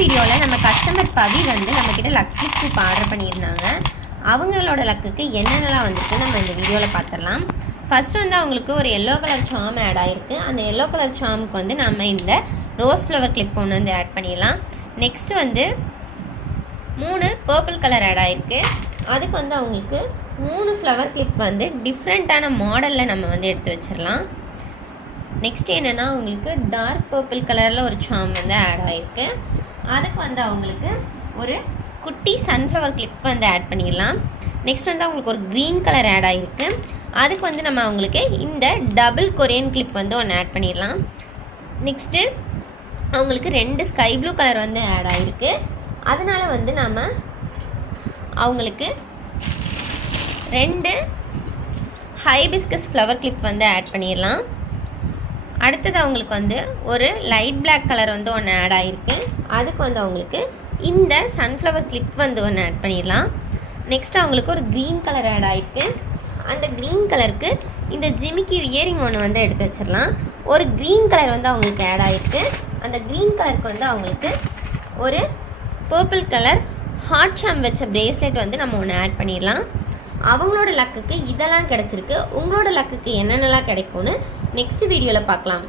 வீடியோவில் நம்ம கஸ்டமர் பவி வந்து நம்மக்கிட்ட லக்கி ஸ்கூப் ஆர்டர் பண்ணியிருந்தாங்க. அவங்களோட லக்குக்கு என்னென்னலாம் வந்துட்டு நம்ம இந்த வீடியோவில் பார்த்துடலாம். ஃபஸ்ட்டு வந்து அவங்களுக்கு ஒரு எல்லோ கலர் சாம் ஆட் ஆகிருக்கு. அந்த எல்லோ கலர் சாமுக்கு வந்து நம்ம இந்த ரோஸ் ஃப்ளவர் கிளிப் ஒன்று வந்து ஆட் பண்ணிடலாம். நெக்ஸ்ட்டு வந்து 3 பர்பிள் கலர் ஆட் ஆகிருக்கு. அதுக்கு வந்து அவங்களுக்கு 3 ஃப்ளவர் கிளிப் வந்து டிஃப்ரெண்ட்டான மாடலில் நம்ம வந்து எடுத்து வச்சிடலாம். நெக்ஸ்ட் என்னென்னா அவங்களுக்கு டார்க் பர்பிள் கலரில் ஒரு சாம் வந்து ஆட் ஆகிருக்கு. அதுக்கு வந்து அவங்களுக்கு ஒரு குட்டி சன்ஃப்ளவர் கிளிப் வந்து ஆட் பண்ணிடலாம். நெக்ஸ்ட் வந்து அவங்களுக்கு ஒரு க்ரீன் கலர் ஆட் ஆகிருக்கு. அதுக்கு வந்து நம்ம அவங்களுக்கு இந்த டபுள் கொரியன் கிளிப் வந்து ஒன்று ஆட் பண்ணிடலாம். நெக்ஸ்ட்டு அவங்களுக்கு 2 ஸ்கை ப்ளூ கலர் வந்து ஆட் ஆகிருக்கு. அதனால் வந்து நம்ம அவங்களுக்கு 2 ஹைபிஸ்கஸ் ஃப்ளவர் கிளிப் வந்து ஆட் பண்ணிடலாம். அடுத்தது அவங்களுக்கு வந்து ஒரு லைட் பிளாக் கலர் வந்து ஒன்று ஆட் ஆகிருக்கு. அதுக்கு வந்து அவங்களுக்கு இந்த சன்ஃப்ளவர் கிளிப் வந்து ஒன்று ஆட் பண்ணிடலாம். நெக்ஸ்ட் அவங்களுக்கு ஒரு க்ரீன் கலர் ஆட் ஆகிருக்கு. அந்த க்ரீன் கலருக்கு இந்த ஜிமிக்கி இயரிங் ஒன்று வந்து எடுத்து வச்சிடலாம். ஒரு க்ரீன் கலர் வந்து அவங்களுக்கு ஆட் ஆகிருக்கு. அந்த க்ரீன் கலருக்கு வந்து அவங்களுக்கு ஒரு பர்பிள் கலர் ஹார்ட் ஷாம் வச்ச பிரேஸ்லெட் வந்து நம்ம ஒன்று ஆட் பண்ணிடலாம். அவங்களோட லக்குக்கு இதெல்லாம் கிடச்சிருக்கு. உங்களோட லக்குக்கு என்னென்னலாம் கிடைக்கும்னு நெக்ஸ்ட் வீடியோவில் பார்க்கலாம்.